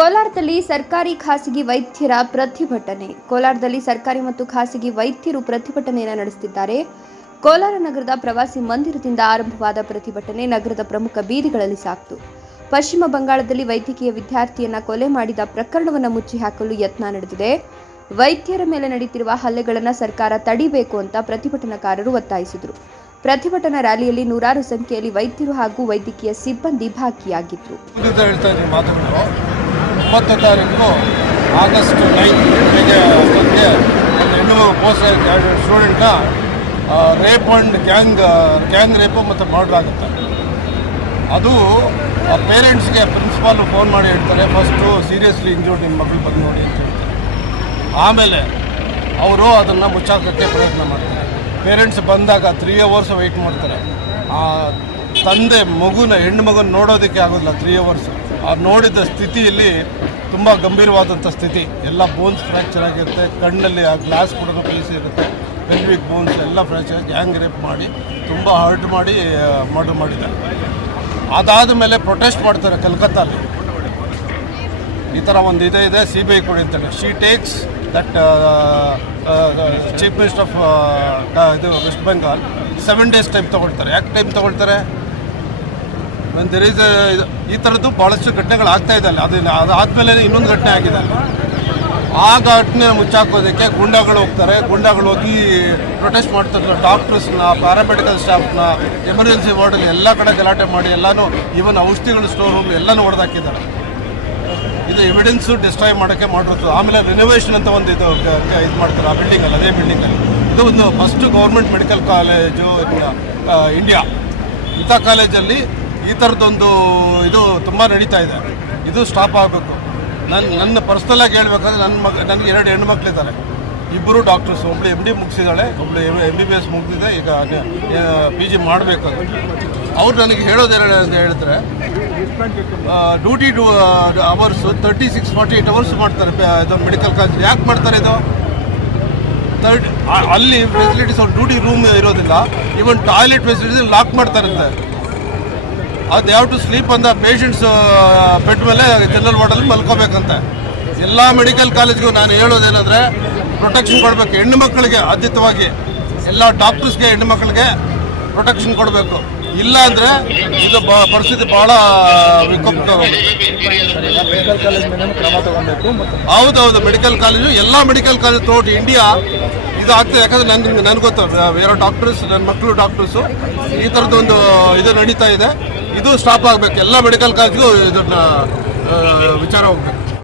ಕೋಲಾರದಲ್ಲಿ ಸರ್ಕಾರಿ ಖಾಸಗಿ ವೈದ್ಯರ ಪ್ರತಿಭಟನೆ. ಕೋಲಾರದಲ್ಲಿ ಸರ್ಕಾರಿ ಮತ್ತು ಖಾಸಗಿ ವೈದ್ಯರು ಪ್ರತಿಭಟನೆಯನ್ನು ನಡೆಸುತ್ತಿದ್ದಾರೆ. ಕೋಲಾರ ನಗರದ ಪ್ರವಾಸಿ ಮಂದಿರದಿಂದ ಆರಂಭವಾದ ಪ್ರತಿಭಟನೆ ನಗರದ ಪ್ರಮುಖ ಬೀದಿಗಳಲ್ಲಿ ಸಾಗಿತು. ಪಶ್ಚಿಮ ಬಂಗಾಳದಲ್ಲಿ ವೈದ್ಯಕೀಯ ವಿದ್ಯಾರ್ಥಿಯನ್ನ ಕೊಲೆ ಮಾಡಿದ ಪ್ರಕರಣವನ್ನು ಮುಚ್ಚಿ ಹಾಕಲು ಯತ್ನ ನಡೆದಿದೆ. ವೈದ್ಯರ ಮೇಲೆ ನಡೆಯುತ್ತಿರುವ ಹಲ್ಲೆಗಳನ್ನು ಸರ್ಕಾರ ತಡಿಬೇಕು ಅಂತ ಪ್ರತಿಭಟನಾಕಾರರು ಒತ್ತಾಯಿಸಿದರು. ಪ್ರತಿಭಟನಾ ರ್ಯಾಲಿಯಲ್ಲಿ ನೂರಾರು ಸಂಖ್ಯೆಯಲ್ಲಿ ವೈದ್ಯರು ಹಾಗೂ ವೈದ್ಯಕೀಯ ಸಿಬ್ಬಂದಿ ಭಾಗಿಯಾಗಿದ್ದರು. 9 ತಾರೀಕು ಆಗಸ್ಟ್ 9 ಹೆಣ್ಣು ಪೋಸ್ಟ್ ಸ್ಟೂಡೆಂಟ್ನ ರೇಪ್ ಆ್ಯಂಡ್ ಗ್ಯಾಂಗ್ ರೇಪು ಮತ್ತು ಮರ್ಡರ್ ಆಗುತ್ತೆ. ಅದು ಪೇರೆಂಟ್ಸ್ಗೆ ಪ್ರಿನ್ಸಿಪಾಲ್ ಫೋನ್ ಮಾಡಿ ಹೇಳ್ತಾರೆ, ಫಸ್ಟು ಸೀರಿಯಸ್ಲಿ ಇಂಜೂರ್ಡ್ ನಿಮ್ಮ ಮಗಳು ಬಂದು ನೋಡಿ ಅಂತ ಹೇಳ್ತಾರೆ. ಆಮೇಲೆ ಅವರು ಅದನ್ನು ಮುಚ್ಚಾಕೋಕ್ಕೆ ಪ್ರಯತ್ನ ಮಾಡ್ತಾರೆ. ಪೇರೆಂಟ್ಸ್ ಬಂದಾಗ 3 hours ವೆಯ್ಟ್ ಮಾಡ್ತಾರೆ. ತಂದೆ ಹೆಣ್ಣು ಮಗನ ನೋಡೋದಕ್ಕೆ ಆಗೋದಿಲ್ಲ 3 hours. ಆ ನೋಡಿದ ಸ್ಥಿತಿಯಲ್ಲಿ ತುಂಬ ಗಂಭೀರವಾದಂಥ ಸ್ಥಿತಿ, ಎಲ್ಲ ಬೋನ್ಸ್ ಫ್ರ್ಯಾಕ್ಚರ್ ಆಗಿರುತ್ತೆ, ಕಣ್ಣಲ್ಲಿ ಆ ಗ್ಲಾಸ್ ಕೂಡ ಕಲಿಸಿ ಇರುತ್ತೆ, ಪೆಲ್ವಿಕ್ ಬೋನ್ಸ್ ಎಲ್ಲ ಫ್ರ್ಯಾಕ್ಚರ್, ಗ್ಯಾಂಗ್ ರೇಪ್ ಮಾಡಿ ತುಂಬ ಹರ್ಟ್ ಮಾಡಿ ಮರ್ಡರ್ ಮಾಡಿದ್ದಾರೆ. ಅದಾದ ಮೇಲೆ ಪ್ರೊಟೆಸ್ಟ್ ಮಾಡ್ತಾರೆ ಕಲ್ಕತ್ತಾಲಿ. ಈ ಥರ ಒಂದು ಇದೆ CBI ಕೊಡಿ ಅಂತಾನೆ. She takes that chief minister of ಇದು ವೆಸ್ಟ್ ಬೆಂಗಾಲ್ 7 days ಟೈಮ್ ತೊಗೊಳ್ತಾರೆ. ಯಾಕೆ ಟೈಮ್ ತೊಗೊಳ್ತಾರೆ? ಈ ಥರದ್ದು ಭಾಳಷ್ಟು ಘಟನೆಗಳಾಗ್ತಾ ಇದೆ ಅಲ್ಲಿ. ಅದಾದಮೇಲೆ ಇನ್ನೊಂದು ಘಟನೆ ಆಗಿದೆ ಅಲ್ಲಿ. ಆ ಘಟನೆ ಮುಚ್ಚಾಕೋದಕ್ಕೆ ಗುಂಡಾಗಳು ಹೋಗ್ತಾರೆ. ಗುಂಡಾಗಳು ಹೋಗಿ ಪ್ರೊಟೆಸ್ಟ್ ಮಾಡ್ತಾರೆ. ಡಾಕ್ಟರ್ಸ್ನ, ಪ್ಯಾರಾಮೆಡಿಕಲ್ ಸ್ಟಾಫ್ನ, ಎಮರ್ಜೆನ್ಸಿ ವಾರ್ಡಲ್ಲಿ ಎಲ್ಲ ಕಡೆ ಗಲಾಟೆ ಮಾಡಿ ಎಲ್ಲನೂ, ಈವನ್ ಔಷಧಿಗಳು ಸ್ಟೋರ್ ರೂಮ್ ಎಲ್ಲನೂ ಹೊಡೆದಾಕಿದ್ದಾರೆ. ಇದು ಎವಿಡೆನ್ಸು ಡಿಸ್ಟ್ರಾಯ್ ಮಾಡೋಕ್ಕೆ ಮಾಡಿರೋದು. ಆಮೇಲೆ ರಿನೋವೇಷನ್ ಅಂತ ಒಂದು ಇದು ಮಾಡ್ತಾರೆ ಆ ಬಿಲ್ಡಿಂಗಲ್ಲಿ, ಅದೇ ಬಿಲ್ಡಿಂಗಲ್ಲಿ. ಇದು ಒಂದು first government medical college India. ಇಂಥ ಕಾಲೇಜಲ್ಲಿ ಈ ಥರದ್ದೊಂದು ಇದು ತುಂಬ ನಡೀತಾ ಇದೆ. ಇದು ಸ್ಟಾಪ್ ಆಗಬೇಕು. ನನ್ನ ಪರ್ಸ್ನಲಾಗಿ ಹೇಳ್ಬೇಕಂದ್ರೆ ನನಗೆ 2 ಹೆಣ್ಣು ಮಕ್ಕಳಿದ್ದಾರೆ. ಇಬ್ಬರು ಡಾಕ್ಟರ್ಸ್. ಒಬ್ಬಳು MD ಮುಗಿಸಿದ್ದಾಳೆ, ಒಬ್ಬಳು MBBS ಮುಗಿದಿದೆ, ಈಗ PG ಮಾಡಬೇಕು ಅಂತ. ಅವ್ರು ನನಗೆ ಹೇಳೋದೇನು ಅಂತ ಹೇಳಿದ್ರೆ, ಡ್ಯೂಟಿ ಅವರ್ಸು 36-48 hours ಮಾಡ್ತಾರೆ ಇದು ಮೆಡಿಕಲ್ ಕಾಲೇಜ್. ಯಾಕೆ ಮಾಡ್ತಾರೆ ಇದು? ಅಲ್ಲಿ ಫೆಸಿಲಿಟೀಸ್, ಅವ್ರು ಡ್ಯೂಟಿ ರೂಮ್ ಇರೋದಿಲ್ಲ, ಈವನ್ ಟಾಯ್ಲೆಟ್ ಫೆಸಿಲಿಟೀಸ್ ಲಾಕ್ ಮಾಡ್ತಾರಂತೆ. ಅದು ಯಾವ ಟು ಸ್ಲೀಪ್ ಅಂತ ಪೇಷಂಟ್ಸ್ ಬೆಡ್ ಮೇಲೆ ಜನರಲ್ ವಾರ್ಡಲ್ಲಿ ಮಲ್ಕೋಬೇಕಂತೆ. ಎಲ್ಲ ಮೆಡಿಕಲ್ ಕಾಲೇಜ್ಗೂ ನಾನು ಹೇಳೋದೇನೆಂದರೆ, ಪ್ರೊಟೆಕ್ಷನ್ ಕೊಡಬೇಕು ಹೆಣ್ಣು ಮಕ್ಕಳಿಗೆ. ಆದ್ಯತವಾಗಿ ಎಲ್ಲ ಡಾಕ್ಟರ್ಸ್ಗೆ ಹೆಣ್ಣು ಮಕ್ಕಳಿಗೆ ಪ್ರೊಟೆಕ್ಷನ್ ಕೊಡಬೇಕು. ಇಲ್ಲ ಅಂದರೆ ಇದು ಪರಿಸ್ಥಿತಿ ಭಾಳ ವಿಕೋಪ. ಹೌದೌದು, ಮೆಡಿಕಲ್ ಕಾಲೇಜು, ಎಲ್ಲ ಮೆಡಿಕಲ್ ಕಾಲೇಜ್ ಥ್ರೂಔಟ್ ಇಂಡಿಯಾ ಇದು ಆಗ್ತದೆ. ಯಾಕಂದರೆ ನನಗೆ ಗೊತ್ತು, ಬೇರೆ ಡಾಕ್ಟರ್ಸ್, ನನ್ನ ಮಕ್ಕಳು ಡಾಕ್ಟರ್ಸು, ಈ ಥರದ್ದೊಂದು ಇದು ನಡೀತಾ ಇದೆ. ಇದು ಸ್ಟಾಪ್ ಆಗಬೇಕು. ಎಲ್ಲ ಮೆಡಿಕಲ್ ಕಾಲೇಜ್ಗೂ ಇದನ್ನ ವಿಚಾರ ಹೋಗ್ಬೇಕು.